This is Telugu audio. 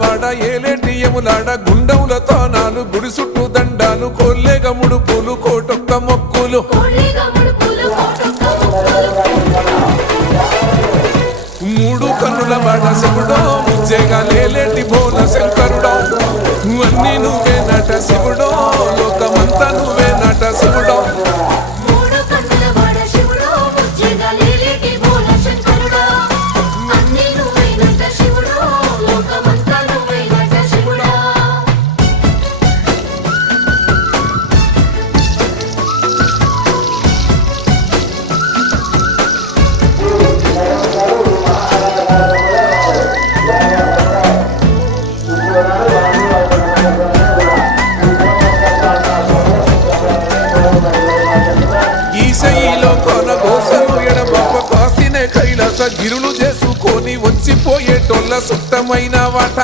వాడ ఏలేటి యములాడ గుండములతో నాలు గుడి చుట్టూ దండాలు కోల్లేగ ముడుపులు కోటొక్క మొక్కులు మూడు కన్నుల వాడ శివుడో ముజ్జేగా లేలేటి బోల శంకరుడో అన్నీ నువ్వే నట శివుడో లోకమంతా నువ్వే నట శివుడో కైలాస గిరులు చేసుకొని వచ్చిపోయేటోళ్ళ సుత్తమైన వాట